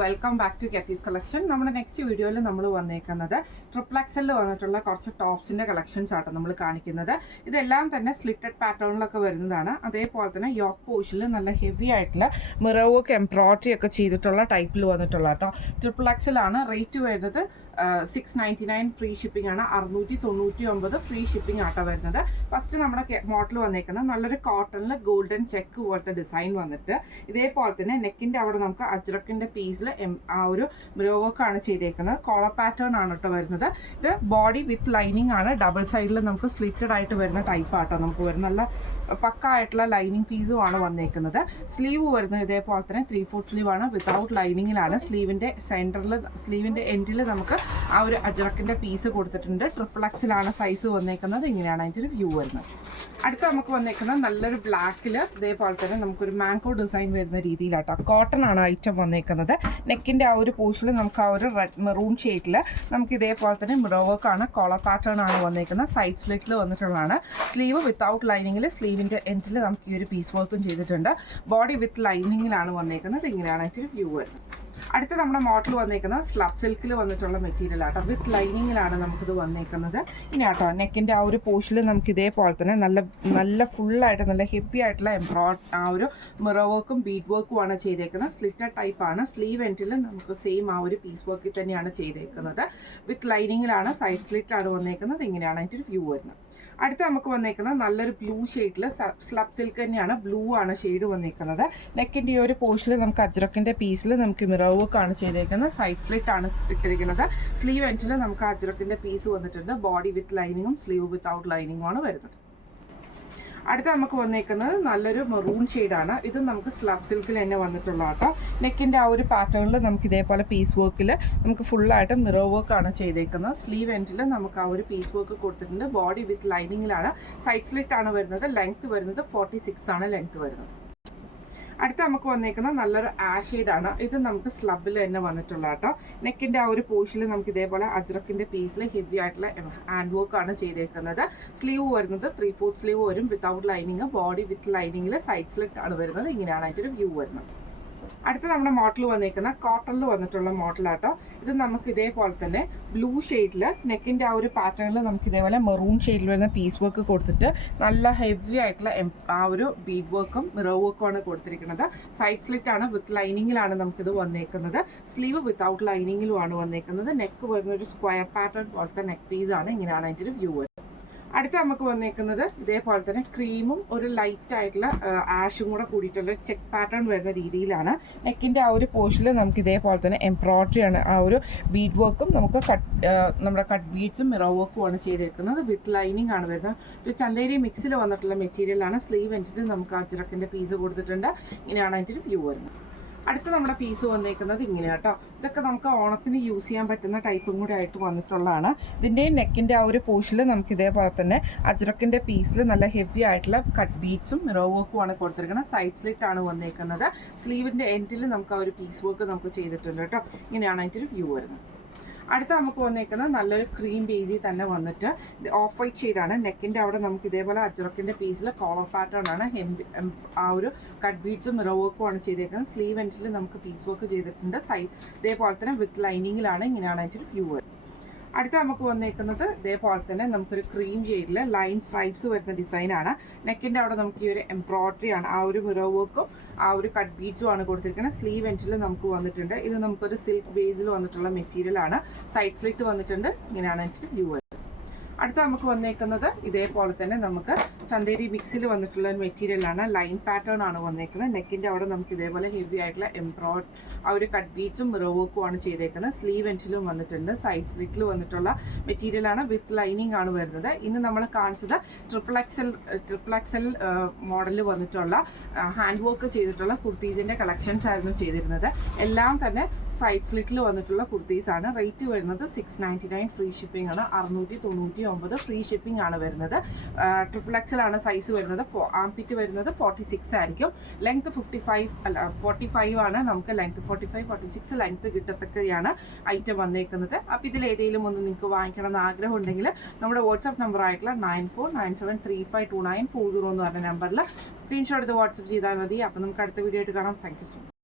Welcome back to കെത്തീസ് collection. നമ്മുടെ next വീഡിയോയിൽ നമ്മൾ വന്നേക്കുന്നത് ട്രിപ്ലക്സിൽ വന്നിട്ടുള്ള കുറച്ച് ടോപ്സിൻ്റെ കളക്ഷൻസ് ആട്ടോ നമ്മൾ കാണിക്കുന്നത്. ഇതെല്ലാം തന്നെ സ്ലിറ്റഡ് പാറ്റേണിലൊക്കെ വരുന്നതാണ്. അതേപോലെ തന്നെ യോക്ക് പോർഷനിൽ നല്ല ഹെവി ആയിട്ടുള്ള മിറർ വർക്ക് എംബ്രോയിഡറി ഒക്കെ ചെയ്തിട്ടുള്ള ടൈപ്പിൽ വന്നിട്ടുള്ള കേട്ടോ. ട്രിപ്ലക്സിലാണ്. റേറ്റ് വരുന്നത് 699 ഫ്രീ ഷിപ്പിംഗ് ആണ്. 699 ഫ്രീ ഷിപ്പിംഗ് ആട്ടോ വരുന്നത്. ഫസ്റ്റ് നമ്മുടെ മോഡൽ വന്നേക്കുന്നത് നല്ലൊരു കോട്ടണിൽ ഗോൾഡൻ ചെക്ക് പോലത്തെ ഡിസൈൻ വന്നിട്ട് ഇതേപോലെ തന്നെ നെക്കിൻ്റെ അവിടെ നമുക്ക് അജ്രക്കിൻ്റെ പീസിൽ ആ ഒരു മിറർ വർക്കാണ് ചെയ്തേക്കുന്നത്. കോളർ പാറ്റേൺ ആണ് കേട്ടോ വരുന്നത്. ഇത് ബോഡി വിത്ത് ലൈനിങ് ആണ്. ഡബിൾ സൈഡിൽ നമുക്ക് സ്ലിറ്റഡ് ആയിട്ട് വരുന്ന ടൈപ്പ് ആട്ടോ നമുക്ക് വരുന്നത്. നല്ല പക്ക ആയിട്ടുള്ള ലൈനിങ് പീസും ആണ് വന്നേക്കുന്നത്. സ്ലീവ് വരുന്നത് ഇതേപോലെ തന്നെ 3/4 സ്ലീവ് ആണ്. വിത്തൗട്ട് ലൈനിങ്ങിലാണ്. സ്ലീവിൻ്റെ സെൻറ്ററിൽ സ്ലീവിൻ്റെ എൻഡിൽ നമുക്ക് ആ ഒരു അജ്രക്കിൻ്റെ പീസ് കൊടുത്തിട്ടുണ്ട്. ട്രിപ്പിൾ സൈസ് വന്നേക്കുന്നത്. ഇങ്ങനെയാണ് അതിൻ്റെ ഒരു വ്യൂ വരുന്നത്. അടുത്ത നമുക്ക് വന്നേക്കുന്നത് നല്ലൊരു ബ്ലാക്കിൽ ഇതേപോലെ തന്നെ നമുക്കൊരു മാംഗോ ഡിസൈൻ വരുന്ന രീതിയിലാട്ടോ. കോട്ടൺ ആണ് ഐറ്റം വന്നേക്കുന്നത്. നെക്കിൻ്റെ ആ ഒരു പോർഷനിൽ നമുക്ക് ആ ഒരു റെഡ് മെറൂൺ ഷെയ്ഡിൽ നമുക്ക് ഇതേപോലെ തന്നെ മിറർ വർക്കാണ്. കോളർ പാറ്റേൺ ആണ് വന്നേക്കുന്നത്. സൈഡ് സ്ലിറ്റിൽ വന്നിട്ടുള്ളതാണ്. സ്ലീവ് വിത്തൗട്ട് ലൈനിങ്ങിൽ സ്ലീവിൻ്റെ എൻഡിൽ നമുക്ക് ഈ ഒരു പീസ് വർക്കും ചെയ്തിട്ടുണ്ട്. ബോഡി വിത്ത് ലൈനിങ്ങിലാണ് വന്നേക്കുന്നത്. ഇങ്ങനെയാണ് അതിൻ്റെ ഒരു വ്യൂ വരുന്നത്. അടുത്ത നമ്മുടെ മോഡൽ വന്നേക്കുന്നത് സ്ലബ് സിൽക്കിൽ വന്നിട്ടുള്ള മെറ്റീരിയൽ ആട്ടോ. വിത്ത് ലൈനിങ്ങിലാണ് നമുക്കിത് വന്നേക്കുന്നത്. ഇനി ആട്ടോ നെക്കിൻ്റെ ആ ഒരു പോർഷനിൽ നമുക്ക് ഇതേപോലെ തന്നെ നല്ല ഫുള്ളായിട്ട് നല്ല ഹെവി ആയിട്ടുള്ള ആ ഒരു മിറർ വർക്കും ബീഡ് വർക്കും ആണ് ചെയ്തേക്കുന്നത്. സ്ലിറ്റഡ് ടൈപ്പ് ആണ്. സ്ലീവ് എൻഡിൽ നമുക്ക് സെയിം ആ ഒരു പീസ് വർക്കിൽ തന്നെയാണ് ചെയ്തേക്കുന്നത്. വിത്ത് ലൈനിങ്ങിലാണ്. സൈഡ് സ്ലിറ്റാണ് വന്നേക്കുന്നത്. ഇങ്ങനെയാണ് അതിൻ്റെ ഒരു വ്യൂ വരുന്നത്. അടുത്ത് നമുക്ക് വന്നേക്കുന്നത് നല്ലൊരു ബ്ലൂ ഷെയ്ഡിൽ സ്ലബ് സിൽക്ക് തന്നെയാണ്. ബ്ലൂ ആണ് ഷെയ്ഡ് വന്നേക്കുന്നത്. നെക്കിൻ്റെ ഈ ഒരു പോർഷനിൽ നമുക്ക് അജ്രക്കിൻ്റെ പീസിൽ നമുക്ക് മിറർ വർക്ക് ആണ് ചെയ്തേക്കുന്നത്. സൈഡ് സ്ലിറ്റ് ആണ് ഇട്ടിരിക്കുന്നത്. സ്ലീവ് എൻഡിൽ നമുക്ക് അജ്രക്കിൻ്റെ പീസ് വന്നിട്ടുണ്ട്. ബോഡി വിത്ത് ലൈനിങ്ങും സ്ലീവ് വിത്തൗട്ട് ലൈനിങ്ങും ആണ് വരുന്നത്. അടുത്ത നമുക്ക് വന്നേക്കുന്നത് നല്ലൊരു മെറൂൺ ഷെയ്ഡാണ്. ഇതും നമുക്ക് സ്ലബ് സിൽക്കിൽ തന്നെ വന്നിട്ടുള്ള കേട്ടോ. നെക്കിൻ്റെ ആ ഒരു പാറ്റേണിൽ നമുക്ക് ഇതേപോലെ പീസ് വർക്കിൽ നമുക്ക് ഫുള്ളായിട്ട് മിറർ വർക്കാണ് ചെയ്തേക്കുന്നത്. സ്ലീവ് എൻഡിൽ നമുക്ക് ആ ഒരു പീസ് വർക്ക് കൊടുത്തിട്ടുണ്ട്. ബോഡി വിത്ത് ലൈനിങ്ങിലാണ്. സൈഡ് സ്ലിറ്റ് ആണ് വരുന്നത്. ലെങ്ത് വരുന്നത് 46 ആണ് ലെങ്ത് വരുന്നത്. അടുത്ത നമുക്ക് വന്നേക്കുന്നത് നല്ലൊരു ആഷ് ഷെയ്ഡാണ്. ഇത് നമുക്ക് സ്ലബിൽ തന്നെ വന്നിട്ടുള്ള കേട്ടോ. നെക്കിൻ്റെ ആ ഒരു പോർഷനിൽ നമുക്ക് ഇതേപോലെ അജ്രക്കിൻ്റെ പീസിൽ ഹെവി ആയിട്ടുള്ള ഹാൻഡ് വർക്കാണ് ചെയ്തേക്കുന്നത്. സ്ലീവ് വരുന്നത് 3/4 സ്ലീവ് വരും. Without lining. ബോഡി വിത്ത് ലൈനിങ്ങിൽ സൈഡ് സ്ലിറ്റ് ആണ് വരുന്നത്. ഇങ്ങനെയാണ് അതിൻ്റെ ഒരു വ്യൂ വരുന്നത്. അടുത്ത നമ്മുടെ മോഡൽ വന്നേക്കുന്ന കോട്ടണിൽ വന്നിട്ടുള്ള മോഡലാട്ടോ. ഇത് നമുക്ക് ഇതേപോലെ തന്നെ ബ്ലൂ ഷെയ്ഡിൽ നെക്കിൻ്റെ ആ ഒരു പാറ്റേണിൽ നമുക്ക് ഇതേപോലെ മെറൂൺ ഷെയ്ഡിൽ വരുന്ന പീസ് വർക്ക് കൊടുത്തിട്ട് നല്ല ഹെവി ആയിട്ടുള്ള ആ ഒരു ബീഡ് വർക്കും മിറർ വർക്കും ആണ് കൊടുത്തിരിക്കുന്നത്. സൈഡ് സ്ലിറ്റ് ആണ്. വിത്ത് ലൈനിങ്ങിലാണ് നമുക്കിത് വന്നേക്കുന്നത്. സ്ലീവ് വിത്തൗട്ട് ലൈനിങ്ങിലുമാണ് വന്നേക്കുന്നത്. നെക്ക് വരുന്ന ഒരു സ്ക്വയർ പാറ്റേൺ പോലത്തെ നെക്ക് പീസാണ്. ഇങ്ങനെയാണ് അതിൻ്റെ ഒരു വ്യൂ വരുന്നത്. അടുത്ത നമുക്ക് വന്നേക്കുന്നത് ഇതേപോലെ തന്നെ ക്രീമും ഒരു ലൈറ്റ് ആയിട്ടുള്ള ആഷും കൂടെ കൂടിയിട്ടുള്ള ചെക്ക് പാറ്റേൺ വരുന്ന രീതിയിലാണ്. നെക്കിൻ്റെ ആ ഒരു പോർഷനിൽ നമുക്ക് ഇതേപോലെ തന്നെ എംബ്രോയിഡറി ആണ്. ആ ഒരു ബീഡ് വർക്കും നമുക്ക് നമ്മുടെ കട്ട് ബീഡ്സും മിറർ വർക്കും ആണ് ചെയ്തേക്കുന്നത്. വിത്ത് ലൈനിങ് ആണ് വരുന്നത്. ഒരു ചന്തേരി മിക്സിൽ വന്നിട്ടുള്ള മെറ്റീരിയലാണ്. സ്ലീവ് എൻഡിൽ നമുക്ക് അജ്രക്കിൻ്റെ പീസ് കൊടുത്തിട്ടുണ്ട്. ഇങ്ങനെയാണ് അതിൻ്റെ ഒരു വ്യൂ വരുന്നത്. അടുത്ത നമ്മുടെ പീസ് വന്നേക്കുന്നത് ഇങ്ങനെയാണ് കേട്ടോ. ഇതൊക്കെ നമുക്ക് ഓണത്തിന് യൂസ് ചെയ്യാൻ പറ്റുന്ന ടൈപ്പും കൂടി ആയിട്ട് വന്നിട്ടുള്ളതാണ്. ഇതിൻ്റെയും നെക്കിൻ്റെ ആ ഒരു പോർഷനിൽ നമുക്ക് ഇതേപോലെ തന്നെ അജ്രക്കിൻ്റെ പീസിൽ നല്ല ഹെവി ആയിട്ടുള്ള കട്ട് ബീഡ്സും മിറർ വർക്കും ആണ് കൊടുത്തിരിക്കുന്നത്. സൈഡ് സ്ലിറ്റ് ആണ് വന്നേക്കുന്നത്. സ്ലീവിൻ്റെ എൻഡിൽ നമുക്ക് ആ ഒരു പീസ് വർക്ക് നമുക്ക് ചെയ്തിട്ടുണ്ട് കേട്ടോ. ഇങ്ങനെയാണ് അതിൻ്റെ ഒരു വ്യൂ വരുന്നത്. അടുത്ത നമുക്ക് വന്നേക്കുന്നത് നല്ലൊരു ക്രീം ബേസിൽ തന്നെ വന്നിട്ട് ഓഫ് വൈറ്റ് ഷെയ്ഡാണ്. നെക്കിൻ്റെ അവിടെ നമുക്ക് ഇതേപോലെ അജ്രക്കിൻ്റെ പീസിൽ കോളർ പാറ്റേൺ ആണ്. ആ ഒരു കട്ട് ബീഡ്സും മിറർ വർക്കും ആണ് ചെയ്തേക്കുന്നത്. സ്ലീവ് എൻഡിൽ നമുക്ക് പീസ് വർക്ക് ചെയ്തിട്ടുണ്ട്. സൈഡ് ഇതേപോലെ തന്നെ വിത്ത് ലൈനിങ്ങിലാണ്. ഇങ്ങനെയാണ് അതിൻ്റെ ഒരു വ്യൂ വരുന്നത്. അടുത്ത നമുക്ക് വന്നേക്കുന്നത് ഇതേപോലെ തന്നെ നമുക്കൊരു ക്രീം ഷെയ്ഡിൽ ലൈൻ സ്ട്രൈപ്സ് വരുന്ന ഡിസൈനാണ്. നെക്കിൻ്റെ അവിടെ നമുക്ക് ഈ ഒരു എംബ്രോയിഡറി ആണ്. ആ ഒരു മിറർ വർക്കും ആ ഒരു കട്ട് ബീഡ്സും ആണ് കൊടുത്തിരിക്കുന്നത്. സ്ലീവ് എൻഡിൽ നമുക്ക് വന്നിട്ടുണ്ട്. ഇത് നമുക്കൊരു സിൽക്ക് ബേസിൽ വന്നിട്ടുള്ള മെറ്റീരിയൽ ആണ്. സൈഡ് സ്ലിറ്റ് വന്നിട്ടുണ്ട്. ഇങ്ങനെയാണ് അതിൻ്റെ വ്യൂ വരുന്നത്. അടുത്ത നമുക്ക് വന്നേക്കുന്നത് ഇതേപോലെ തന്നെ നമുക്ക് ചന്തേരി മിക്സിൽ വന്നിട്ടുള്ള ഒരു മെറ്റീരിയലാണ്. ലൈൻ പാറ്റേൺ ആണ് വന്നേക്കുന്നത്. നെക്കിൻ്റെ അവിടെ നമുക്ക് ഇതേപോലെ ഹെവി ആയിട്ടുള്ള ആ ഒരു കട്ട് ബീഡ്സും മിറർ വർക്കും ആണ് ചെയ്തേക്കുന്നത്. സ്ലീവ് എൻഡിലും വന്നിട്ടുണ്ട്. സൈഡ് സ്ലിറ്റിൽ വന്നിട്ടുള്ള മെറ്റീരിയലാണ്. വിത്ത് ലൈനിങ് ആണ് വരുന്നത്. ഇന്ന് നമ്മൾ കാണിച്ചത് ട്രിപ്പിൾ എക്സൽ മോഡലിൽ വന്നിട്ടുള്ള ഹാൻഡ് വർക്ക് ചെയ്തിട്ടുള്ള കുർത്തീസിൻ്റെ കളക്ഷൻസ് ആയിരുന്നു ചെയ്തിരുന്നത്. എല്ലാം തന്നെ സൈഡ് സ്ലിറ്റിൽ വന്നിട്ടുള്ള കുർത്തീസാണ്. റേറ്റ് വരുന്നത് 699 ഫ്രീ ഷിപ്പിംഗ് ആണ്. 699 ഫ്രീ ഷിപ്പിംഗ് ആണ് വരുന്നത്. ട്രിപ്പിൾ എക്സൽ ആണ് സൈസ് വരുന്നത്. ആംപിറ്റ് വരുന്നത് 46 ആയിരിക്കും. ലെങ്ത് 45 ആണ്. നമുക്ക് ലെങ്ത് 45-46 ലെങ്ത് കിട്ടത്തക്കയാണ് ഐറ്റം വന്നേക്കുന്നത്. അപ്പോൾ ഇതിൽ ഏതെങ്കിലും ഒന്ന് നിങ്ങൾക്ക് വാങ്ങിക്കണം എന്ന് ആഗ്രഹം ഉണ്ടെങ്കിൽ നമ്മുടെ വാട്സാപ്പ് നമ്പർ ആയിട്ടുള്ള 9497352940 എന്ന് പറഞ്ഞ നമ്പറിൽ സ്ക്രീൻഷോട്ട് എടുത്ത് വാട്സപ്പ് ചെയ്താൽ മതി. അപ്പോൾ നമുക്ക് അടുത്ത വീഡിയോ ആയിട്ട് കാണാം. Thank you so much.